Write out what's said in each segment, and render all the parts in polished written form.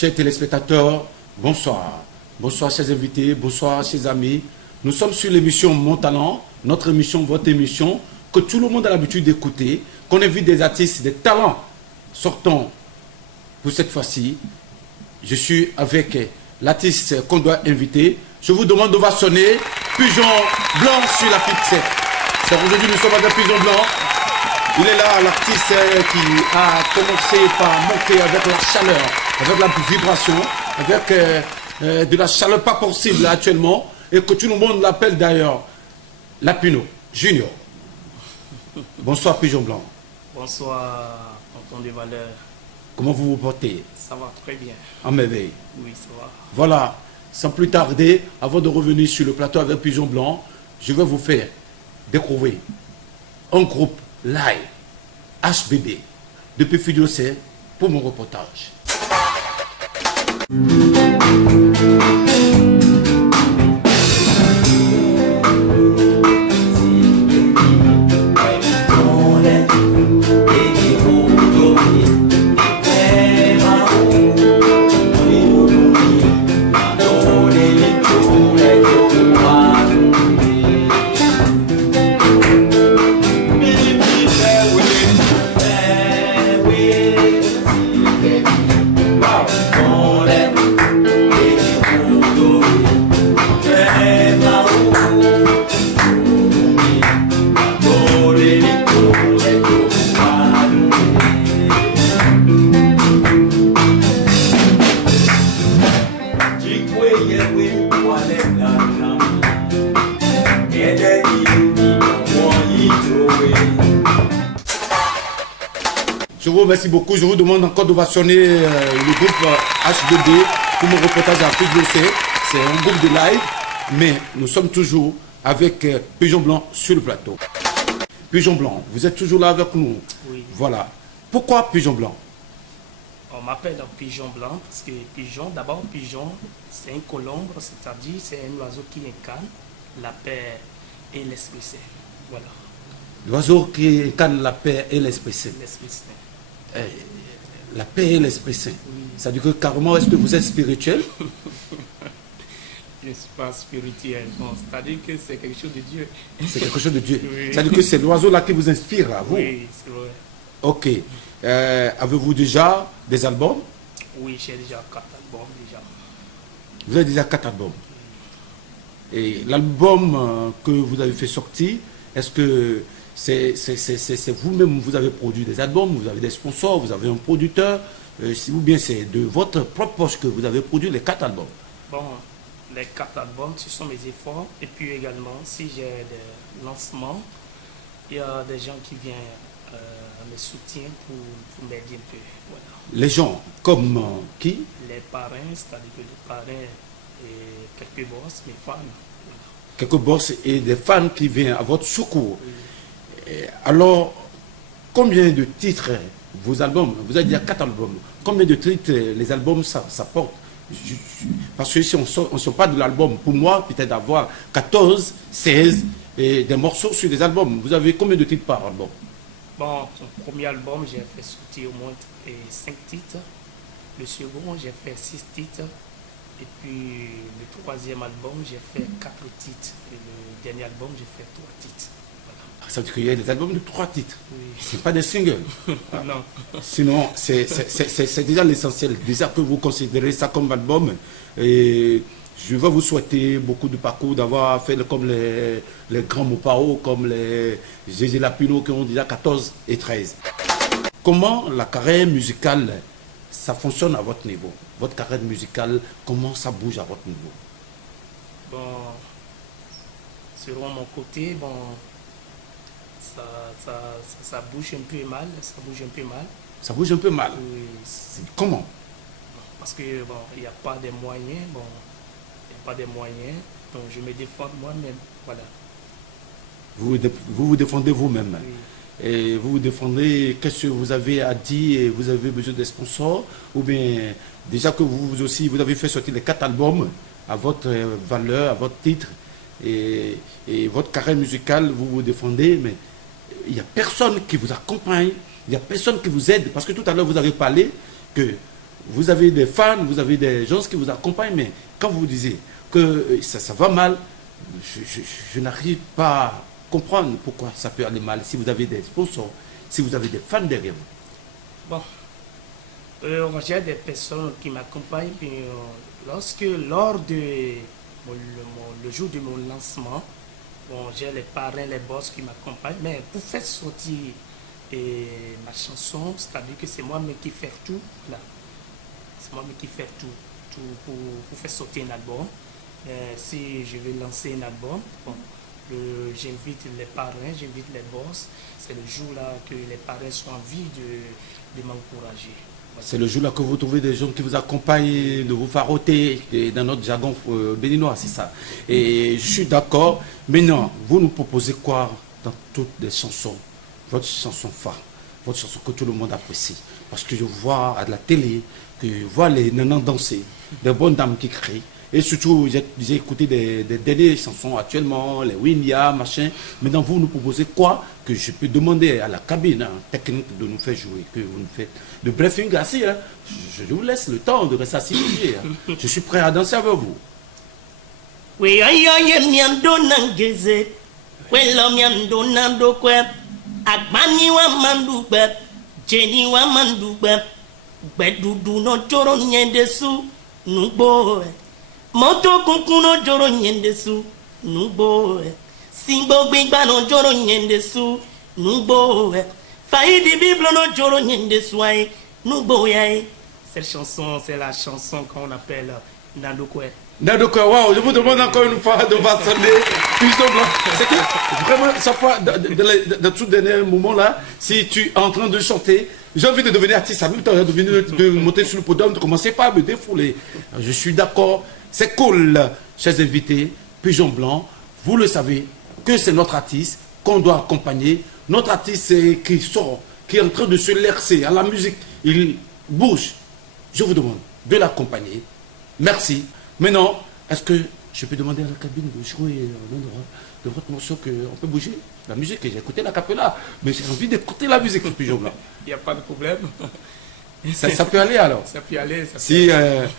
Chers téléspectateurs, bonsoir. Bonsoir chers invités, bonsoir chers amis. Nous sommes sur l'émission Mon Talent, notre émission, votre émission, que tout le monde a l'habitude d'écouter, qu'on invite des artistes, des talents. Sortons pour cette fois-ci. Je suis avec l'artiste qu'on doit inviter. Je vous demande de sonner Pigeon Blanc sur la pizza. C'est aujourd'hui nous sommes avec Pigeon Blanc. Il est là, l'artiste qui a commencé par monter avec la chaleur, avec la vibration, avec de la chaleur pas possible actuellement, et que tout le monde l'appelle d'ailleurs Lapino Junior. Bonsoir Pigeon Blanc. Bonsoir, tonton de valeur. Comment vous vous portez? Ça va très bien. En merveille. Oui, ça va. Voilà, sans plus tarder, avant de revenir sur le plateau avec Pigeon Blanc, je vais vous faire découvrir un groupe live, HBB, depuis Fidiocé, pour mon reportage. Je vous remercie beaucoup. Je vous demande encore de sonner le groupe HBB pour mon reportage à Fidiocé. C'est un groupe de live, mais nous sommes toujours avec Pigeon Blanc sur le plateau. Pigeon Blanc, vous êtes toujours là avec nous. Oui. Voilà. Pourquoi Pigeon Blanc? On m'appelle Pigeon Blanc parce que pigeon, d'abord pigeon, c'est un colombe, c'est-à-dire c'est un oiseau qui incarne la paix et l'esprit saint. Voilà. L'oiseau qui incarne la paix et l'esprit saint. L'esprit saint. La paix et l'esprit saint. Oui. Ça veut dire que carrément, est-ce que vous êtes spirituel? Je ne suis pas spirituel. Bon, c'est-à-dire que c'est quelque chose de Dieu. C'est quelque chose de Dieu. Oui. Ça veut dire que c'est l'oiseau là qui vous inspire à vous. Oui, c'est vrai. Ok. Avez-vous déjà des albums? Oui, j'ai déjà 4 albums déjà. Vous avez déjà 4 albums. Et l'album que vous avez fait sortir, est-ce que c'est vous-même, vous avez produit des albums, vous avez des sponsors, vous avez un producteur, ou bien c'est de votre propre poche que vous avez produit les 4 albums? Bon, les 4 albums, ce sont mes efforts. Et puis également, si j'ai des lancements, il y a des gens qui viennent me soutiennent pour m'aider un peu. Voilà. Les gens comme qui? Les parrains, c'est-à-dire que les parrains et quelques boss, mes fans. Voilà. Quelques boss et des fans qui viennent à votre secours. Oui. Alors, combien de titres vos albums? Vous avez déjà 4 albums. Combien de titres les albums ça porte? Parce que si on ne sort pas de l'album, pour moi, peut-être d'avoir 14, 16 et des morceaux sur des albums. Vous avez combien de titres par album? Bon, son premier album, j'ai fait sortir au moins 5 titres. Le second, j'ai fait 6 titres. Et puis le troisième album, j'ai fait 4 titres. Et le dernier album, j'ai fait 3 titres. Voilà. Ça veut dire qu'il y a des albums de 3 titres. Oui. Ce n'est pas des singles. Non. Sinon, c'est déjà l'essentiel. Déjà que vous considérez ça comme album. Et je vais vous souhaiter beaucoup de parcours, d'avoir fait comme les grands Mopao, comme les Gégé Lapino qui ont déjà 14 et 13. Comment la carrière musicale, ça fonctionne à votre niveau? Votre carrière musicale, comment ça bouge à votre niveau? Bon, selon mon côté, bon, ça bouge un peu mal. Ça bouge un peu mal. Ça bouge un peu mal. Oui. Comment? Parce que bon, il n'y a pas de moyens. Bon, il n'y a pas de moyens. Donc je me défends moi-même. Voilà. Vous vous défendez vous-même. Oui. Et vous vous défendez, qu'est-ce que vous avez à dire et vous avez besoin de sponsors? Ou bien, déjà que vous aussi, vous avez fait sortir les 4 albums à votre valeur, à votre titre, et votre carrière musicale, vous vous défendez, mais il n'y a personne qui vous accompagne, il n'y a personne qui vous aide. Parce que tout à l'heure, vous avez parlé que vous avez des fans, vous avez des gens qui vous accompagnent, mais quand vous disiez que ça va mal, je n'arrive pas à comprendre pourquoi ça peut aller mal. Si vous avez des sponsors, si vous avez des fans derrière vous. Bon, j'ai des personnes qui m'accompagnent. Puis, lors de le jour de mon lancement, bon, j'ai les parrains, les boss qui m'accompagnent. Mais pour faire sortir ma chanson, c'est-à-dire que c'est moi-même qui fais tout. Là. C'est moi-même qui fais tout pour faire sortir un album. Si je vais lancer un album, bon, j'invite les parrains, j'invite les boss. C'est le jour-là que les parrains sont envie de m'encourager. C'est le jour-là que vous trouvez des gens qui vous accompagnent, de vous faroter dans notre jargon béninois, c'est ça. Et je suis d'accord. Maintenant, vous nous proposez quoi dans toutes les chansons? Votre chanson phare, votre chanson que tout le monde apprécie. Parce que je vois à la télé, que je vois les nanans danser, des bonnes dames qui crient. Et surtout, j'ai écouté des dernières chansons actuellement, les Winia, machin. Maintenant, vous nous proposez quoi que je peux demander à la cabine technique de nous faire jouer, que vous nous faites le briefing assis. Hein. Je vous laisse le temps de rester assis. Je suis prêt à danser avec vous. Oui, aïe, aïe, miando nangeze. Oui, l'homme miando nando kwe. Agbani wa mandube. Jenny wa mandube. Bedudu no joro nyendesu. Nubo. Moto kunkuno joro nyendesu nubo Simbo gbigba no joro nyendesu nubo Faïdi Bible no joro nyendesu ay nubo yay. Cette chanson, c'est la chanson qu'on appelle Nandokwe. Nandokwe, waouh, je vous demande encore une fois de façonner Pigeon Blanc. C'est que vraiment, chaque fois, dans tout dernier moment là, si tu es en train de chanter, j'ai envie de devenir artiste, en même temps, de monter sur le podium, de commencer pas à me défouler. Je suis d'accord. C'est cool, chers invités, Pigeon Blanc, vous le savez, que c'est notre artiste qu'on doit accompagner. Notre artiste qui sort, qui est en train de se lercer à la musique, il bouge. Je vous demande de l'accompagner. Merci. Maintenant, est-ce que je peux demander à la cabine de jouer l'endroit de votre morceau qu'on peut bouger la musique? J'ai écouté la capella, mais j'ai envie d'écouter la musique, Pigeon Blanc. Il n'y a pas de problème. Ça peut aller alors. Ça peut aller.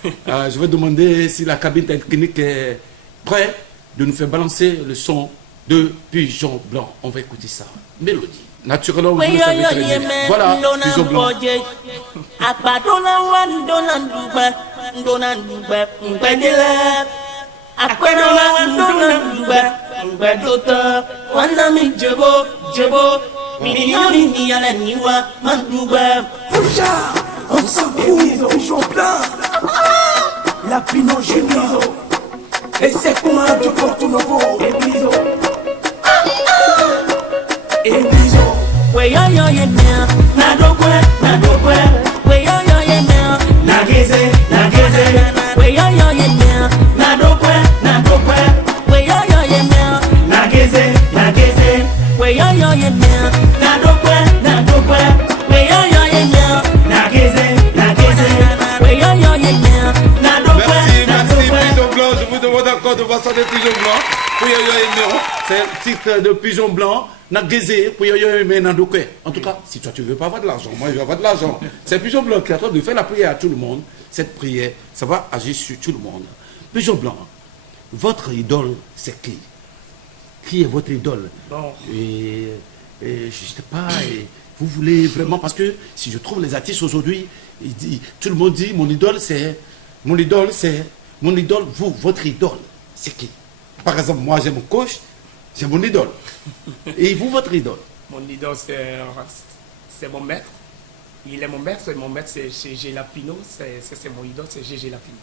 Je vais demander si la cabine technique est prête de nous faire balancer le son de Pigeon Blanc. On va écouter ça. Mélodie. Naturellement, vous le savez très bien. Voilà, Pigeon Blanc. On s'en fout, Pigeon Blanc. La Pinot Junior. Et c'est pour un du Porto Novo. Et Biso. Et Biso. We yo yo ye mea. Nadokwe. We yo yo ye mea. Nageze. We yo yo ye mea. Nadokwe. We yo yo ye mea. Nageze. We yo yo ye mea. Nadokwe. We yo yo ye mea. Nageze. We yo yo ye mea. Merci, Pigeon Blanc. Je vous demande encore de voir ça de Pigeon Blanc. C'est le titre de Pigeon Blanc. Nageze, Nandokwe. En tout cas, si toi tu veux pas avoir de l'argent, moi je veux avoir de l'argent. C'est Pigeon Blanc qui est en train de faire la prière à tout le monde. Cette prière, ça va agir sur tout le monde. Pigeon Blanc, votre idole, c'est qui? Qui est votre idole? Bon. Et je ne sais pas, vous voulez vraiment, parce que si je trouve les artistes aujourd'hui, tout le monde dit, mon idole, vous, votre idole, c'est qui? Par exemple, moi j'ai mon coach, j'ai mon idole. Et vous, votre idole? Mon idole, c'est mon maître. Il est mon maître, et mon maître, c'est Gégé Lapino. C'est mon idole, c'est Gégé Lapino.